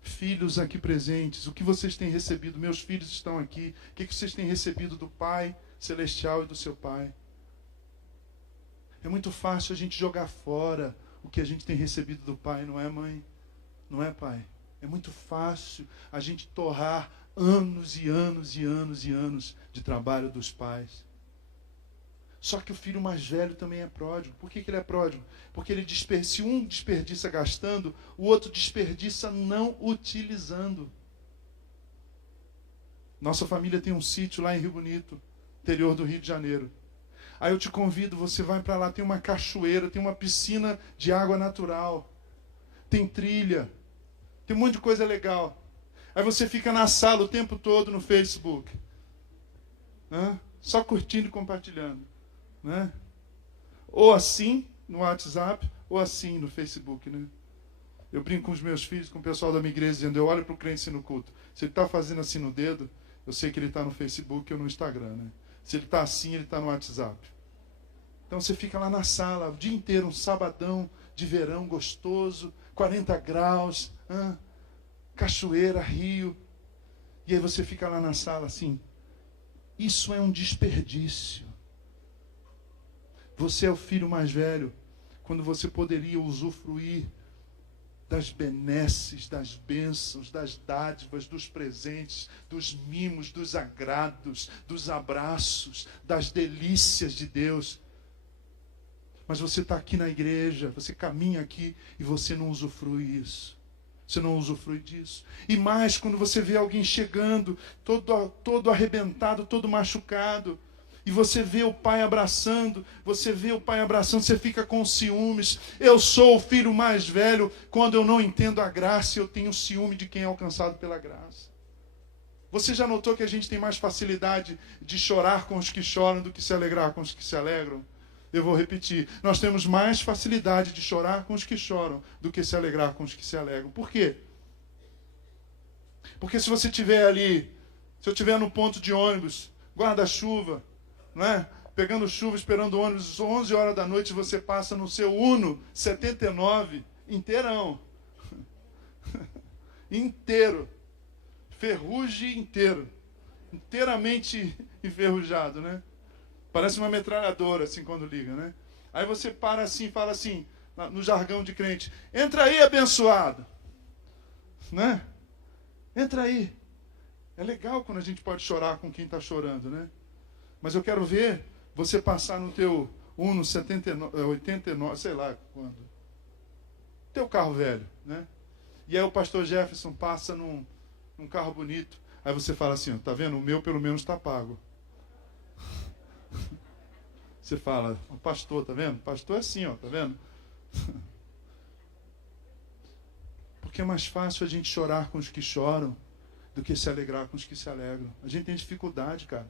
Filhos aqui presentes, o que vocês têm recebido? Meus filhos estão aqui. O que vocês têm recebido do Pai Celestial e do seu Pai? É muito fácil a gente jogar fora o que a gente tem recebido do Pai, não é, mãe? Não é, pai? É muito fácil a gente torrar anos e anos e anos e anos de trabalho dos pais. Só que o filho mais velho também é pródigo. Por que ele é pródigo? Porque ele se um desperdiça gastando, o outro desperdiça não utilizando. Nossa família tem um sítio lá em Rio Bonito, interior do Rio de Janeiro. Aí eu te convido, você vai para lá, tem uma cachoeira, tem uma piscina de água natural, tem trilha, tem um monte de coisa legal. Aí você fica na sala o tempo todo no Facebook, só curtindo e compartilhando, né? Ou assim no WhatsApp, ou assim no Facebook, né? Eu brinco com os meus filhos, com o pessoal da minha igreja, dizendo: eu olho para o crente assim no culto. Se ele está fazendo assim no dedo, eu sei que ele está no Facebook ou no Instagram, né? Se ele está assim, ele está no WhatsApp. Então você fica lá na sala o dia inteiro, um sabadão de verão gostoso, 40 graus, cachoeira, rio. E aí você fica lá na sala assim. Isso é um desperdício. Você é o filho mais velho, quando você poderia usufruir das benesses, das bênçãos, das dádivas, dos presentes, dos mimos, dos agrados, dos abraços, das delícias de Deus. Mas você está aqui na igreja, você caminha aqui e você não usufrui isso. Você não usufrui disso. E mais, quando você vê alguém chegando, todo arrebentado, todo machucado, e você vê o pai abraçando, você fica com ciúmes. Eu sou o filho mais velho, quando eu não entendo a graça, eu tenho ciúme de quem é alcançado pela graça. Você já notou que a gente tem mais facilidade de chorar com os que choram do que se alegrar com os que se alegram? Eu vou repetir. Nós temos mais facilidade de chorar com os que choram do que se alegrar com os que se alegram. Por quê? Porque se você estiver ali, se eu estiver no ponto de ônibus, guarda-chuva, não é? Pegando chuva, esperando o ônibus, 11 horas da noite, você passa no seu Uno 79, inteirão. Inteiro. Ferrugem inteiro. Inteiramente enferrujado, né? Parece uma metralhadora, assim, quando liga, né? Aí você para assim, fala assim, no jargão de crente, entra aí, abençoado. Né? Entra aí. É legal quando a gente pode chorar com quem está chorando, né? Mas eu quero ver você passar no teu Uno 79, 89, sei lá quando. Teu carro velho, né? E aí o pastor Jefferson passa num carro bonito. Aí você fala assim, ó, tá vendo? O meu pelo menos está pago. Você fala, o pastor, tá vendo? O pastor é assim, ó, tá vendo? Porque é mais fácil a gente chorar com os que choram do que se alegrar com os que se alegram. A gente tem dificuldade, cara.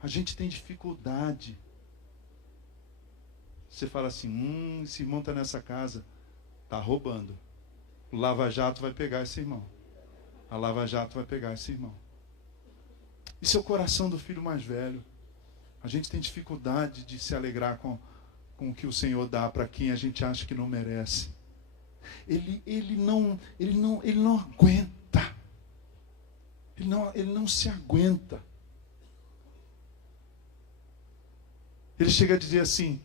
A gente tem dificuldade. Você fala assim, esse irmão está nessa casa, está roubando. O Lava Jato vai pegar esse irmão. A Lava Jato vai pegar esse irmão. Isso é o coração do filho mais velho. A gente tem dificuldade de se alegrar com o que o Senhor dá para quem a gente acha que não merece. Ele não aguenta. Ele não se aguenta. Ele chega a dizer assim,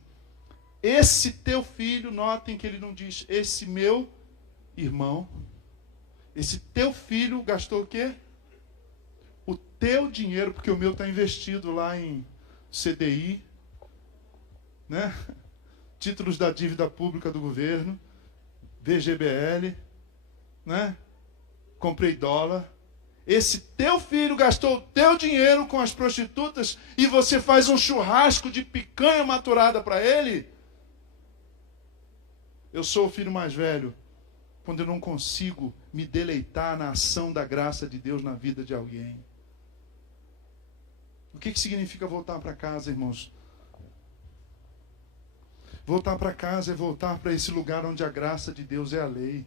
esse teu filho, notem que ele não diz, esse meu irmão, esse teu filho gastou o quê? O teu dinheiro, porque o meu está investido lá em CDI, né? Títulos da dívida pública do governo, VGBL, né? Comprei dólar. Esse teu filho gastou o teu dinheiro com as prostitutas e você faz um churrasco de picanha maturada para ele? Eu sou o filho mais velho quando eu não consigo me deleitar na ação da graça de Deus na vida de alguém. O que significa voltar para casa, irmãos? Voltar para casa é voltar para esse lugar onde a graça de Deus é a lei.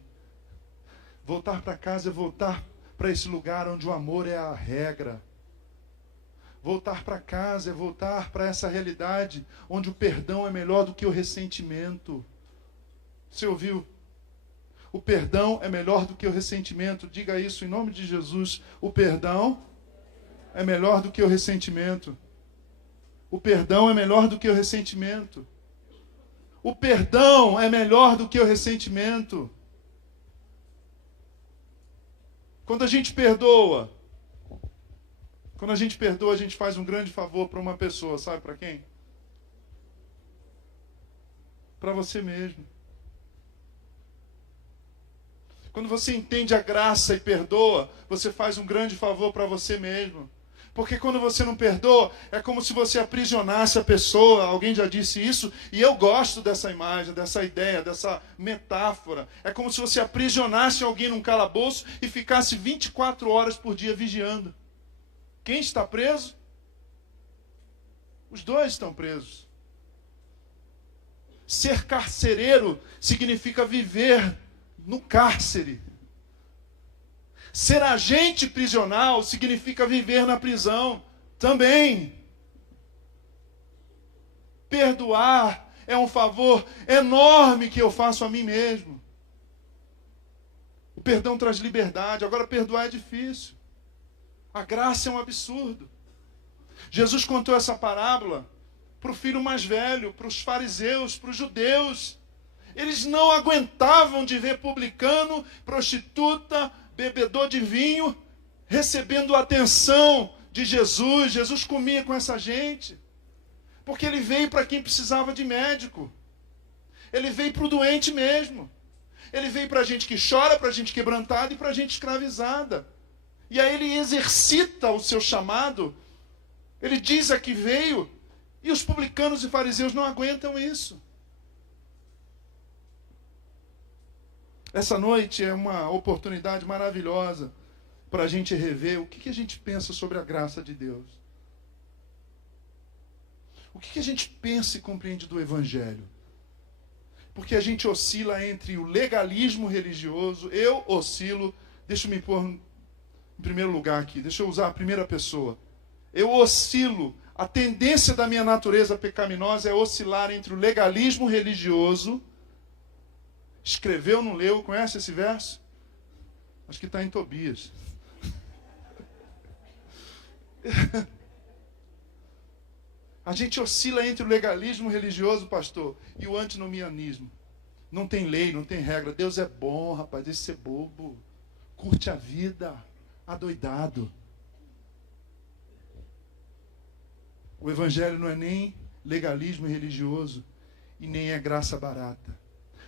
Voltar para casa é voltar para esse lugar onde o amor é a regra. Voltar para casa é voltar para essa realidade onde o perdão é melhor do que o ressentimento. Você ouviu? O perdão é melhor do que o ressentimento. Diga isso em nome de Jesus. O perdão é melhor do que o ressentimento. O perdão é melhor do que o ressentimento. O perdão é melhor do que o ressentimento. Quando a gente perdoa, a gente faz um grande favor para uma pessoa, sabe para quem? Para você mesmo. Quando você entende a graça e perdoa, você faz um grande favor para você mesmo. Porque quando você não perdoa, é como se você aprisionasse a pessoa. Alguém já disse isso, e eu gosto dessa imagem, dessa ideia, dessa metáfora. É como se você aprisionasse alguém num calabouço e ficasse 24 horas por dia vigiando. Quem está preso? Os dois estão presos. Ser carcereiro significa viver no cárcere. Ser agente prisional significa viver na prisão também. Perdoar é um favor enorme que eu faço a mim mesmo. O perdão traz liberdade, agora perdoar é difícil. A graça é um absurdo. Jesus contou essa parábola para o filho mais velho, para os fariseus, para os judeus. Eles não aguentavam de ver publicano, prostituta, bebedor de vinho, recebendo a atenção de Jesus. Jesus comia com essa gente, porque ele veio para quem precisava de médico. Ele veio para o doente mesmo. Ele veio para a gente que chora, para a gente quebrantada e para a gente escravizada. E aí ele exercita o seu chamado. Ele diz a que veio, e os publicanos e fariseus não aguentam isso. Essa noite é uma oportunidade maravilhosa para a gente rever o que a gente pensa sobre a graça de Deus. O que a gente pensa e compreende do Evangelho? Porque a gente oscila entre o legalismo religioso, eu oscilo, deixa eu me pôr em primeiro lugar aqui, deixa eu usar a primeira pessoa. Eu oscilo, a tendência da minha natureza pecaminosa é oscilar entre o legalismo religioso. Escreveu, não leu, conhece esse verso? Acho que está em Tobias. A gente oscila entre o legalismo religioso, pastor, e o antinomianismo. Não tem lei, não tem regra. Deus é bom, rapaz, deixa de ser bobo. Curte a vida, adoidado. O Evangelho não é nem legalismo religioso e nem é graça barata.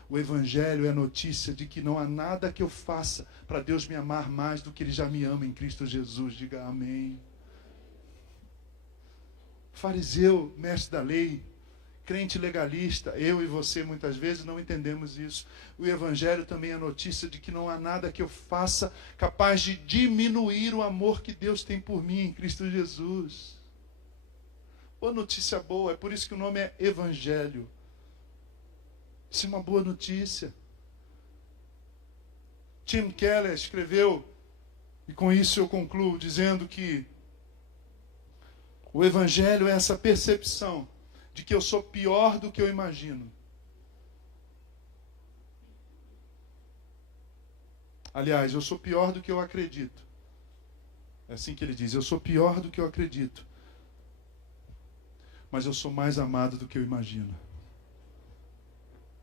O Evangelho é a notícia de que não há nada que eu faça para Deus me amar mais do que Ele já me ama em Cristo Jesus. Diga amém. Fariseu, mestre da lei, crente legalista, eu e você muitas vezes não entendemos isso. O Evangelho também é a notícia de que não há nada que eu faça capaz de diminuir o amor que Deus tem por mim em Cristo Jesus. Boa notícia boa, é por isso que o nome é Evangelho. Isso é uma boa notícia. Tim Keller escreveu, e com isso eu concluo, dizendo que o Evangelho é essa percepção de que eu sou pior do que eu imagino. Aliás, eu sou pior do que eu acredito. É assim que ele diz, eu sou pior do que eu acredito. Mas eu sou mais amado do que eu imagino.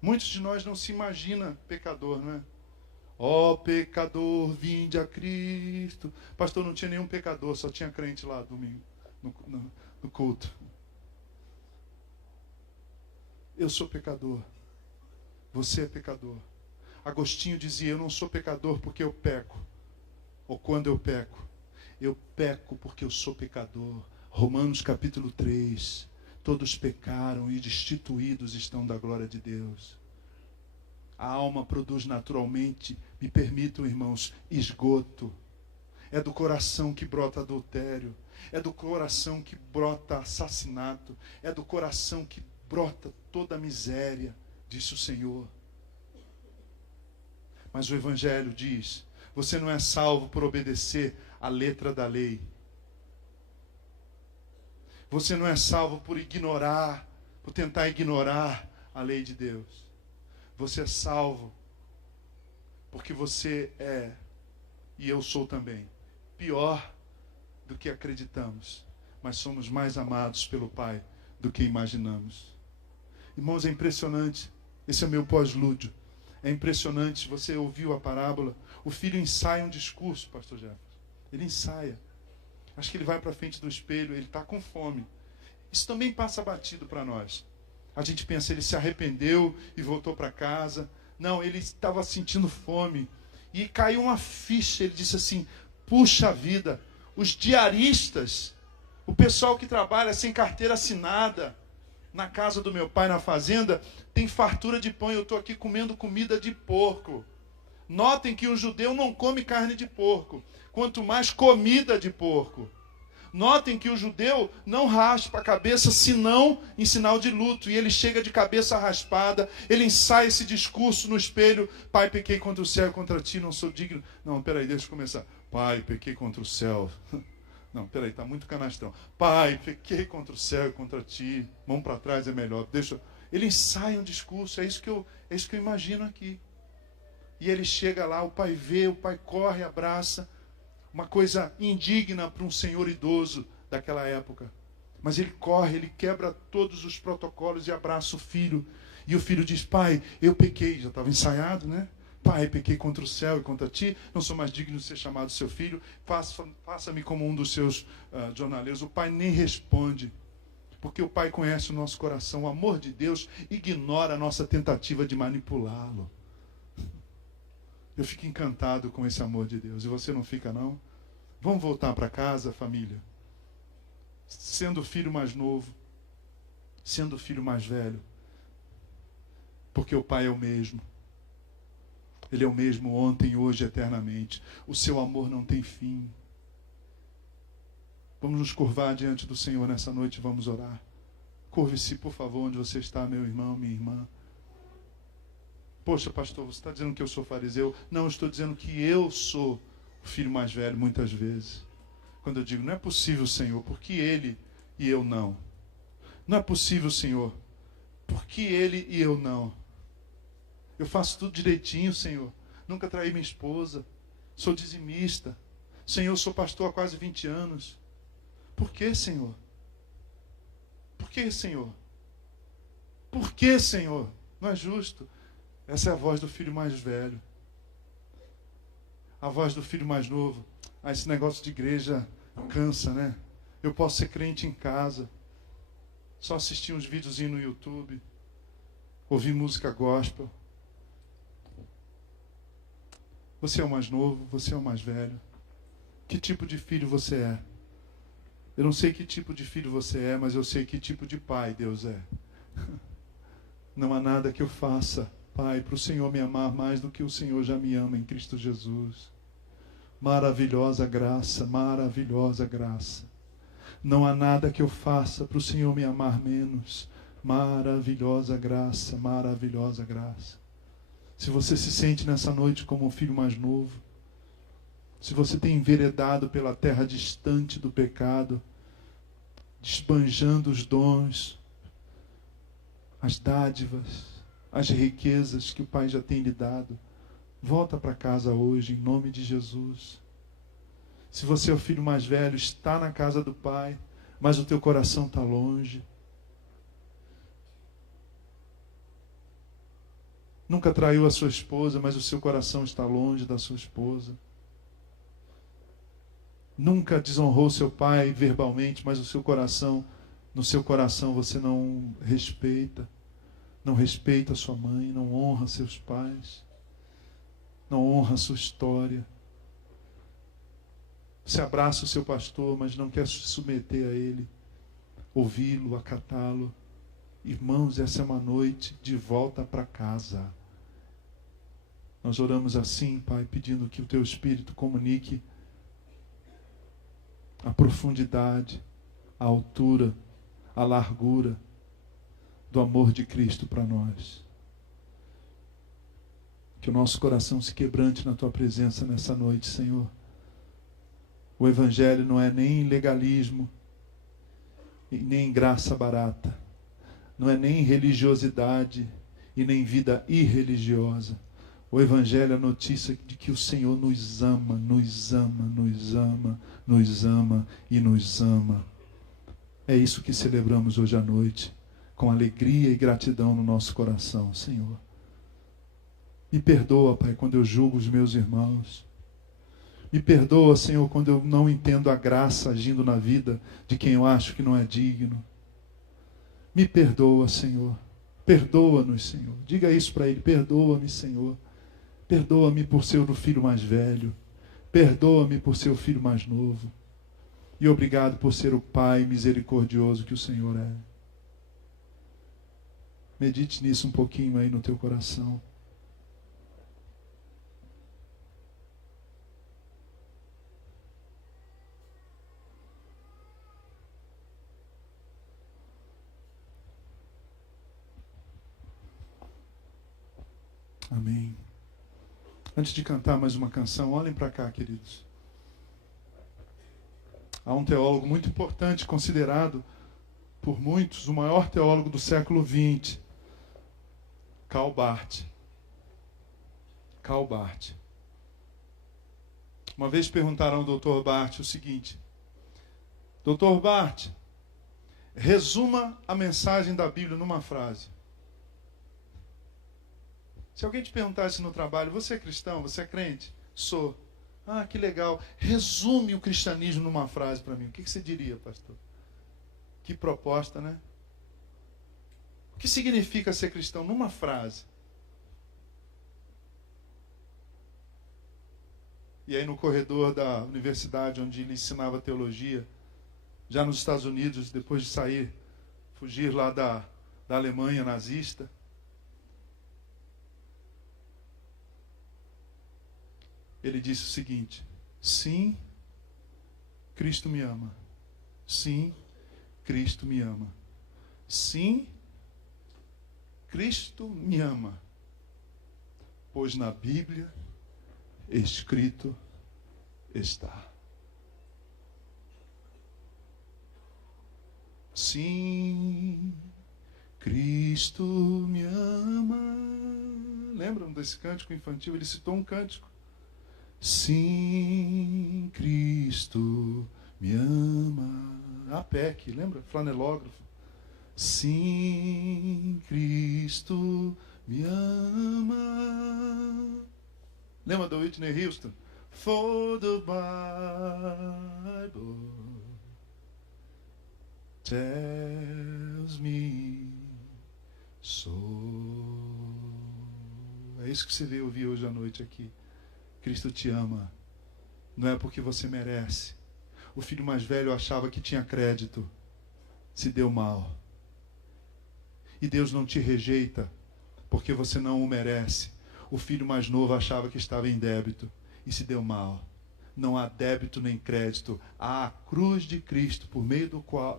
Muitos de nós não se imaginam pecador, não é? Ó pecador, vinde a Cristo. Pastor, não tinha nenhum pecador, só tinha crente lá domingo, no culto. Eu sou pecador. Você é pecador. Agostinho dizia, eu não sou pecador porque eu peco. Ou quando eu peco. Eu peco porque eu sou pecador. Romanos capítulo 3. Todos pecaram e destituídos estão da glória de Deus. A alma produz naturalmente, me permitam, irmãos, esgoto. É do coração que brota adultério. É do coração que brota assassinato. É do coração que brota toda a miséria, disse o Senhor. Mas o Evangelho diz, você não é salvo por obedecer à letra da lei. Você não é salvo por ignorar, por tentar ignorar a lei de Deus. Você é salvo porque você é, e eu sou também, pior do que acreditamos. Mas somos mais amados pelo Pai do que imaginamos. Irmãos, é impressionante. Esse é meu pós-lúdio. É impressionante, você ouviu a parábola. O filho ensaia um discurso, pastor Jefferson. Ele ensaia. Acho que ele vai para a frente do espelho, ele está com fome. Isso também passa batido para nós. A gente pensa, ele se arrependeu e voltou para casa. Não, ele estava sentindo fome. E caiu uma ficha, ele disse assim, puxa vida, os diaristas, o pessoal que trabalha sem carteira assinada, na casa do meu pai, na fazenda, tem fartura de pão e eu estou aqui comendo comida de porco. Notem que o judeu não come carne de porco, quanto mais comida de porco. Notem que o judeu não raspa a cabeça senão em sinal de luto. E ele chega de cabeça raspada, ele ensaia esse discurso no espelho. Pai, pequei contra o céu e contra ti, não sou digno. Não, peraí, deixa eu começar. Pai, pequei contra o céu. Não, peraí, está muito canastrão. Pai, pequei contra o céu e contra ti. Mão para trás é melhor. Ele ensaia um discurso, é isso que eu imagino aqui. E ele chega lá, o pai vê, o pai corre, abraça. Uma coisa indigna para um senhor idoso daquela época. Mas ele corre, ele quebra todos os protocolos e abraça o filho. E o filho diz, pai, eu pequei. Já estava ensaiado, né? Pai, pequei contra o céu e contra ti. Não sou mais digno de ser chamado seu filho. Faça-me como um dos seus jornaleiros. O pai nem responde. Porque o pai conhece o nosso coração. O amor de Deus ignora a nossa tentativa de manipulá-lo. Eu fico encantado com esse amor de Deus. E você não fica, não? Vamos voltar para casa, família. Sendo o filho mais novo. Sendo o filho mais velho. Porque o Pai é o mesmo. Ele é o mesmo ontem, hoje, eternamente. O seu amor não tem fim. Vamos nos curvar diante do Senhor nessa noite e vamos orar. Curve-se, por favor, onde você está, meu irmão, minha irmã. Poxa, pastor, você está dizendo que eu sou fariseu? Não, eu estou dizendo que eu sou o filho mais velho, muitas vezes. Quando eu digo, não é possível, Senhor, por que ele e eu não? Não é possível, Senhor, por que ele e eu não? Eu faço tudo direitinho, Senhor. Nunca traí minha esposa. Sou dizimista. Senhor, sou pastor há quase 20 anos. Por que, Senhor? Por que, Senhor? Por que, Senhor? Não é justo. Essa é a voz do filho mais velho. A voz do filho mais novo. Esse negócio de igreja cansa, né? Eu posso ser crente em casa. Só assistir uns videozinhos no YouTube. Ouvir música gospel. Você é o mais novo, você é o mais velho. Que tipo de filho você é? Eu não sei que tipo de filho você é, mas eu sei que tipo de pai Deus é. Não há nada que eu faça, Pai, para o Senhor me amar mais do que o Senhor já me ama em Cristo Jesus. Maravilhosa graça, maravilhosa graça. Não há nada que eu faça para o Senhor me amar menos. Maravilhosa graça, maravilhosa graça. Se você se sente nessa noite como um filho mais novo, se você tem enveredado pela terra distante do pecado, desbanjando os dons, as dádivas, as riquezas que o Pai já tem lhe dado, volta para casa hoje, em nome de Jesus. Se você é o filho mais velho, está na casa do Pai, mas o teu coração está longe. Nunca traiu a sua esposa, mas o seu coração está longe da sua esposa. Nunca desonrou seu pai verbalmente, mas o seu coração, no seu coração você não respeita. Não respeita sua mãe, não honra seus pais. Não honra sua história. Você abraça o seu pastor, mas não quer se submeter a ele. Ouvi-lo, acatá-lo. Irmãos, essa é uma noite de volta para casa. Nós oramos assim, Pai, pedindo que o Teu Espírito comunique a profundidade, a altura, a largura do amor de Cristo para nós. Que o nosso coração se quebrante na Tua presença nessa noite, Senhor. O Evangelho não é nem legalismo, e nem graça barata. Não é nem religiosidade e nem vida irreligiosa. O Evangelho é a notícia de que o Senhor nos ama, nos ama, nos ama, nos ama e nos ama. É isso que celebramos hoje à noite, com alegria e gratidão no nosso coração, Senhor. Me perdoa, Pai, quando eu julgo os meus irmãos. Me perdoa, Senhor, quando eu não entendo a graça agindo na vida de quem eu acho que não é digno. Me perdoa, Senhor. Perdoa-nos, Senhor. Diga isso para Ele. Perdoa-me, Senhor. Perdoa-me por ser o filho mais velho. Perdoa-me por ser o filho mais novo. E obrigado por ser o Pai misericordioso que o Senhor é. Medite nisso um pouquinho aí no teu coração. Amém. Antes de cantar mais uma canção, olhem para cá, queridos. Há um teólogo muito importante, considerado por muitos o maior teólogo do século XX, Karl Barth. Karl Barth. Uma vez perguntaram ao Dr. Barth o seguinte: Dr. Barth, resuma a mensagem da Bíblia numa frase. Se alguém te perguntasse no trabalho, você é cristão, você é crente? Sou. Ah, que legal. Resume o cristianismo numa frase para mim. O que você diria, pastor? Que proposta, né? O que significa ser cristão numa frase? E aí no corredor da universidade onde ele ensinava teologia, já nos Estados Unidos, depois de sair, fugir lá da Alemanha nazista, ele disse o seguinte: sim, Cristo me ama. Sim, Cristo me ama. Sim, Cristo me ama, pois na Bíblia escrito está. Sim, Cristo me ama. Lembram desse cântico infantil? Ele citou um cântico. Sim, Cristo me ama. A PEC, lembra? Flanelógrafo. Sim, Cristo me ama. Lembra da Whitney Houston? For the Bible tells me so. É isso que você veio ouvir hoje à noite aqui. Cristo te ama. Não é porque você merece. O filho mais velho achava que tinha crédito. Se deu mal. E Deus não te rejeita porque você não o merece. O filho mais novo achava que estava em débito e se deu mal. Não há débito nem crédito. Há a cruz de Cristo, por meio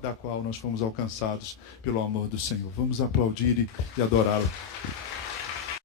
da qual nós fomos alcançados pelo amor do Senhor. Vamos aplaudir e adorá-lo.